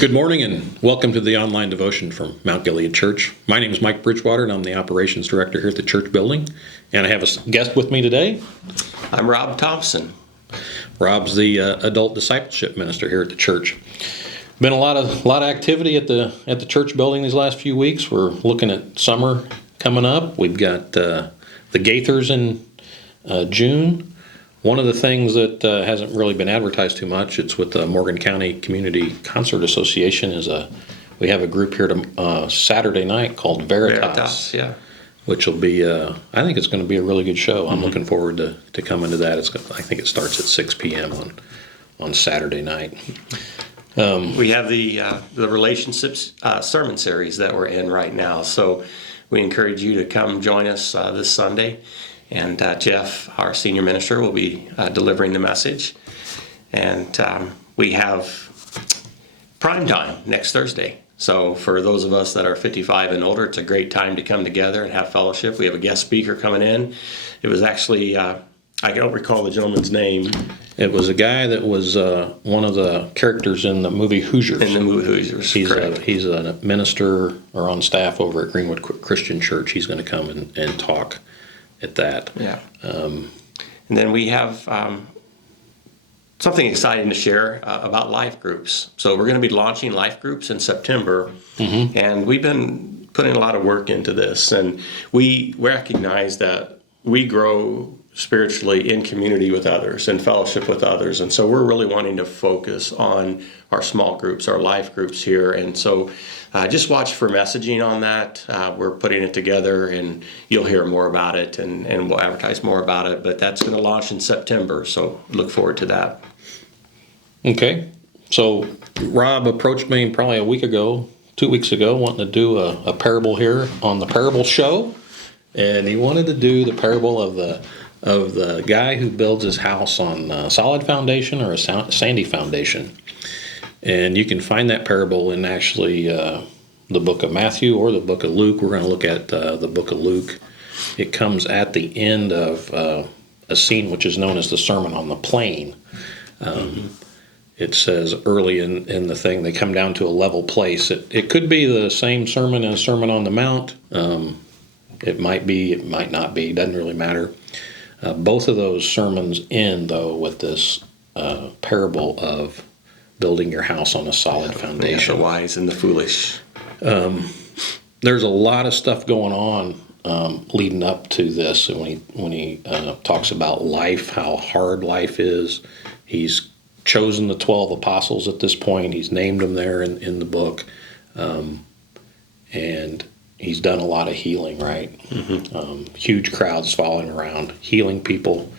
Good morning and welcome to the online devotion from Mount Gilead Church. My name is Mike Bridgewater and I'm the operations director here at the church building. And I have a guest with me today. I'm Rob Thompson. Rob's the adult discipleship minister here at the church. Been a lot of activity at the church building these last few weeks. We're looking at summer coming up. We've got the Gaithers in June. One of the things that hasn't really been advertised too much, it's with the Morgan County Community Concert Association, we have a group here Saturday night called Veritas. Yeah. Which will be, I think it's going to be a really good show. I'm looking forward to coming to that. I think it starts at 6 p.m. on Saturday night. We have the relationships sermon series that we're in right now, so we encourage you to come join us this Sunday. And Jeff, our senior minister, will be delivering the message. And we have prime time next Thursday. So for those of us that are 55 and older, it's a great time to come together and have fellowship. We have a guest speaker coming in. It was actually, I don't recall the gentleman's name. It was a guy that was one of the characters in the movie Hoosiers. In the movie Hoosiers, he's a minister or on staff over at Greenwood Christian Church. He's going to come and talk at that. Yeah. And then we have something exciting to share about life groups. So we're going to be launching life groups in September, and we've been putting a lot of work into this, and we recognize that we grow spiritually in community with others and fellowship with others, and so we're really wanting to focus on our small groups, our life groups here, and so just watch for messaging on that. We're putting it together, and you'll hear more about it, and we'll advertise more about it, but that's going to launch in September, so look forward to that. Okay, so Rob approached me probably 2 weeks ago, wanting to do a parable here on the parable show, and he wanted to do the parable of the guy who builds his house on a solid foundation or a sandy foundation. And you can find that parable in actually the book of Matthew or the book of Luke. We're going to look at the book of Luke. It comes at the end of a scene which is known as the Sermon on the Plain. It says early in the thing, they come down to a level place. It could be the same sermon as Sermon on the Mount. It might be, it might not be, doesn't really matter. Both of those sermons end, though, with this parable of building your house on a solid foundation. The wise and the foolish. There's a lot of stuff going on leading up to this. And when he talks about life, how hard life is, he's chosen the 12 apostles at this point. He's named them there in the book. And he's done a lot of healing, right? Huge crowds following around, healing people.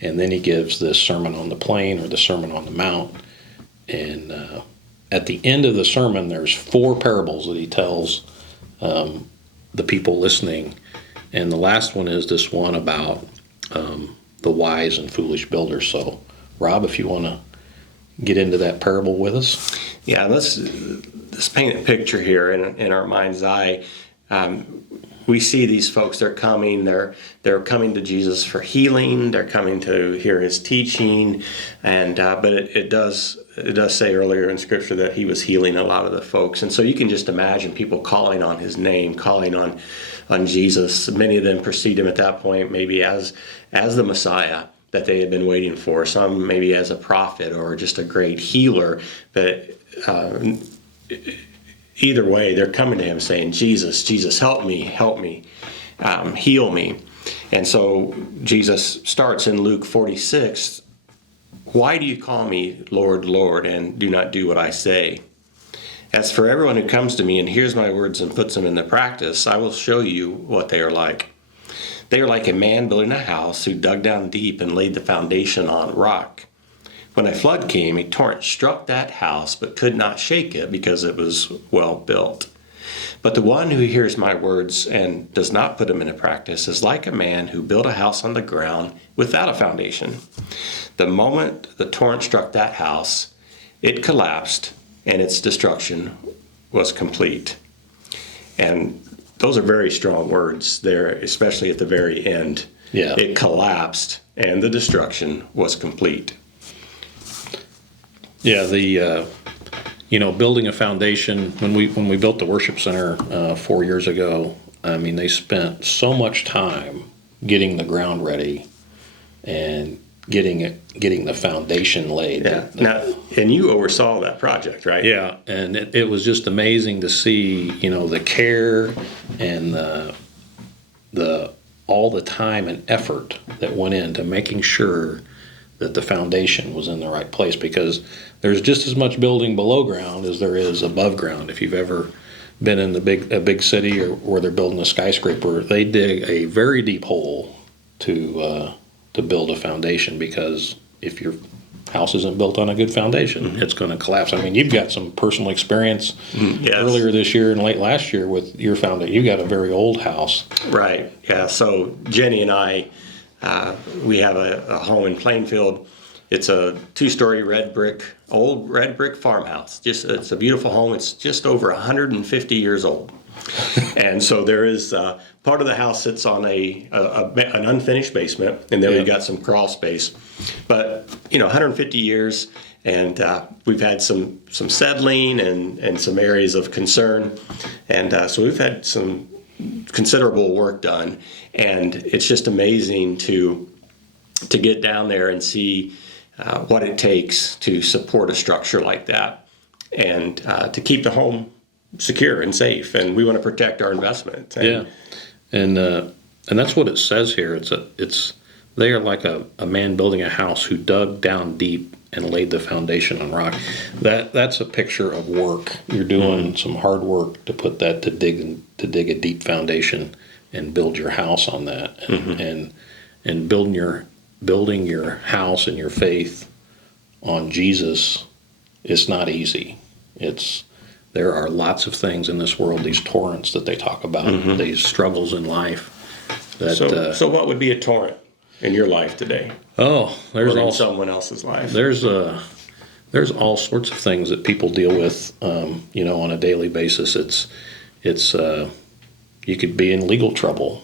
And then he gives this Sermon on the Plain or the Sermon on the Mount. And at the end of the sermon, there's 4 parables that he tells the people listening. And the last one is this one about the wise and foolish builders. So, Rob, if you want to get into that parable with us. Yeah, let's paint a picture here in our mind's eye. We see these folks, they're coming to Jesus for healing, they're coming to hear his teaching, and but it does say earlier in Scripture that he was healing a lot of the folks, and so you can just imagine people calling on his name, calling on Jesus. Many of them perceived him at that point maybe as the Messiah that they had been waiting for, some maybe as a prophet or just a great healer, but either way, they're coming to him saying, Jesus, Jesus, help me, heal me. And so Jesus starts in Luke 46, why do you call me Lord, Lord, and do not do what I say? As for everyone who comes to me and hears my words and puts them into practice, I will show you what they are like. They are like a man building a house who dug down deep and laid the foundation on rock. When a flood came, a torrent struck that house, but could not shake it because it was well built. But the one who hears my words and does not put them into practice is like a man who built a house on the ground without a foundation. The moment the torrent struck that house, it collapsed, and its destruction was complete. And those are very strong words there, especially at the very end. Yeah. It collapsed, and the destruction was complete. Yeah, building a foundation. When we built the worship center 4 years ago, I mean, they spent so much time getting the ground ready and getting the foundation laid. Yeah. Now, and you oversaw that project, right? Yeah, and it was just amazing to see, the care and the all the time and effort that went into making sure that the foundation was in the right place, because there's just as much building below ground as there is above ground. If you've ever been in a big city or where they're building a skyscraper, they dig a very deep hole to build a foundation, because if your house isn't built on a good foundation, it's going to collapse. I mean, you've got some personal experience earlier this year and late last year with your foundation. You've got a very old house. Right. Yeah. So Jenny and I, we have a home in Plainfield. It's a 2-story old red brick farmhouse. It's a beautiful home. It's just over 150 years old. And so there is part of the house sits on an unfinished basement, and then we've got some crawl space. But 150 years, and we've had some settling and some areas of concern, and so we've had some considerable work done, and it's just amazing to get down there and see what it takes to support a structure like that, and to keep the home secure and safe. And we want to protect our investment. And that's what it says here. It's they are like a man building a house who dug down deep and laid the foundation on rock. That's a picture of work. You're doing some hard work to put that to dig a deep foundation and build your house on that. And building your house and your faith on Jesus is not easy. There are lots of things in this world, these torrents that they talk about, these struggles in life. So what would be a torrent in your life today? Oh, there's or in all someone else's life. There's all sorts of things that people deal with, on a daily basis. It's you could be in legal trouble.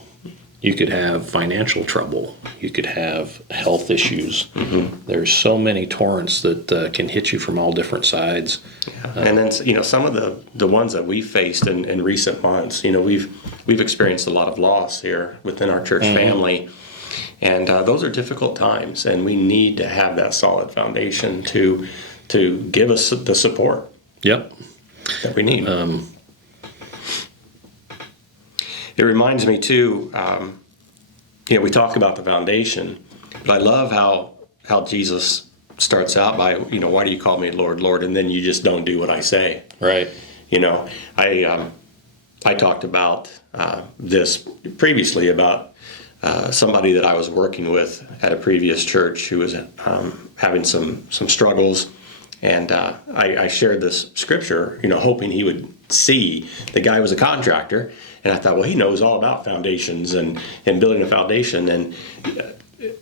You could have financial trouble. You could have health issues. There's so many torrents that can hit you from all different sides. And then some of the ones that we've faced in recent months. We've experienced a lot of loss here within our church family, and those are difficult times. And we need to have that solid foundation to give us the support. Yep. That we need. It reminds me too, we talk about the foundation, but I love how Jesus starts out by, why do you call me Lord, Lord, and then you just don't do what I say. Right. I talked about this previously about somebody that I was working with at a previous church who was having some struggles, and I shared this scripture, hoping he would see. The guy was a contractor. And I thought, well, he knows all about foundations and building a foundation. And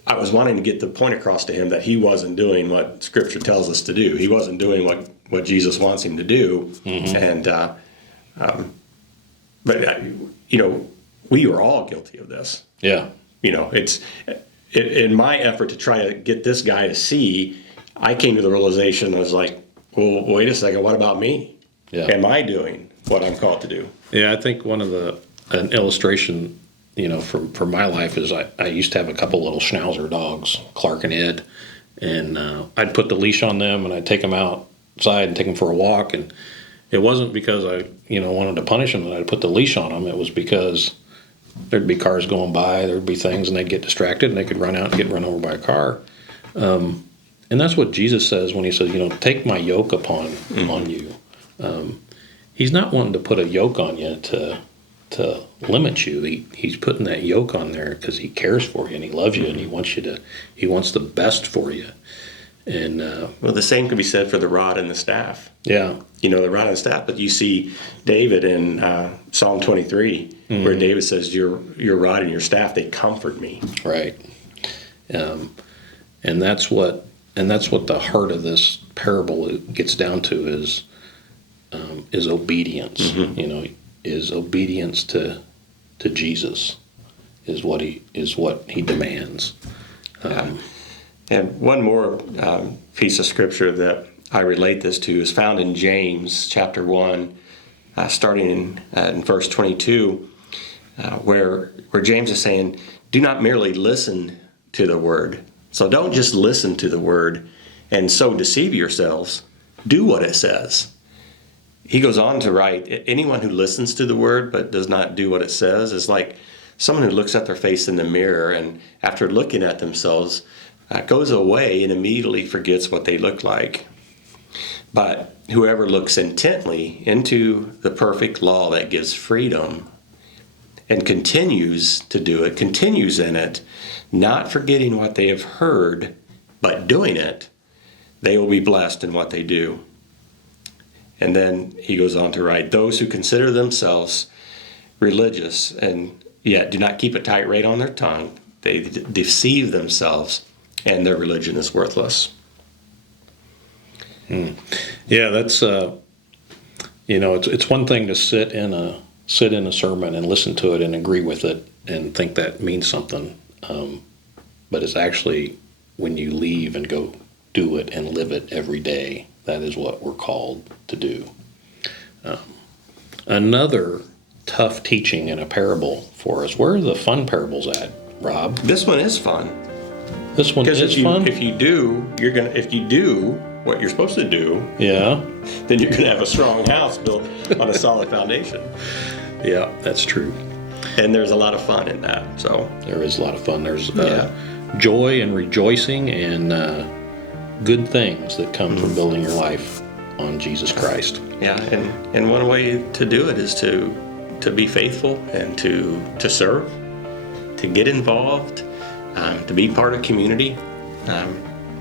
I was wanting to get the point across to him that he wasn't doing what Scripture tells us to do. He wasn't doing what Jesus wants him to do. And but we were all guilty of this. Yeah. It's in my effort to try to get this guy to see. I came to the realization, I was like, well, wait a second, what about me? Yeah. Am I doing what I'm called to do? Yeah, I think an illustration, from my life is I used to have a couple little schnauzer dogs, Clark and Ed, and I'd put the leash on them and I'd take them outside and take them for a walk. And it wasn't because I, wanted to punish them that I'd put the leash on them. It was because there'd be cars going by, there'd be things, and they'd get distracted and they could run out and get run over by a car. And that's what Jesus says when he says, take my yoke upon you. He's not wanting to put a yoke on you to limit you. He's putting that yoke on there because he cares for you and he loves you and he wants the best for you. And well, the same could be said for the rod and the staff. Yeah. The rod and the staff. But you see David in Psalm 23, where David says, your rod and your staff, they comfort me. Right. And that's what the heart of this parable gets down to is obedience. Is obedience to Jesus is what he demands. And one more piece of scripture that I relate this to is found in James chapter 1, starting in verse 22, where James is saying, do not merely listen to the word. So don't just listen to the word and so deceive yourselves. Do what it says. He goes on to write, anyone who listens to the word but does not do what it says is like someone who looks at their face in the mirror and after looking at themselves goes away and immediately forgets what they look like. But whoever looks intently into the perfect law that gives freedom and continues to do it, continues in it, not forgetting what they have heard, but doing it, they will be blessed in what they do. And then he goes on to write, those who consider themselves religious and yet do not keep a tight rein on their tongue, they deceive themselves and their religion is worthless. Yeah, that's it's one thing to sit in a sermon and listen to it and agree with it and think that means something, but it's actually when you leave and go do it and live it every day. That is what we're called to do. Another tough teaching in a parable for us. Where are the fun parables at, Rob? This one is fun. This one is fun? If you do what you're supposed to do, yeah, then you're going to have a strong house built on a solid foundation. Yeah, that's true. And there's a lot of fun in that. So there is a lot of fun. There's joy and rejoicing and good things that come from building your life on Jesus Christ. Yeah, and one way to do it is to be faithful and to serve, to get involved, to be part of community.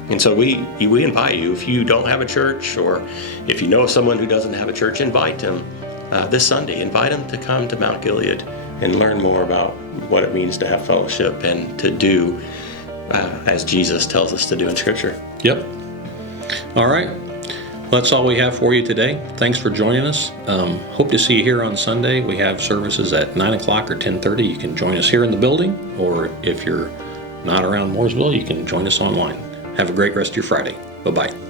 And so we invite you, if you don't have a church or if you know someone who doesn't have a church, invite them this Sunday. Invite them to come to Mount Gilead and learn more about what it means to have fellowship and to do as Jesus tells us to do in Scripture. Yep. All right. Well, that's all we have for you today. Thanks for joining us. Hope to see you here on Sunday. We have services at 9 o'clock or 10:30. You can join us here in the building, or if you're not around Mooresville, you can join us online. Have a great rest of your Friday. Bye-bye.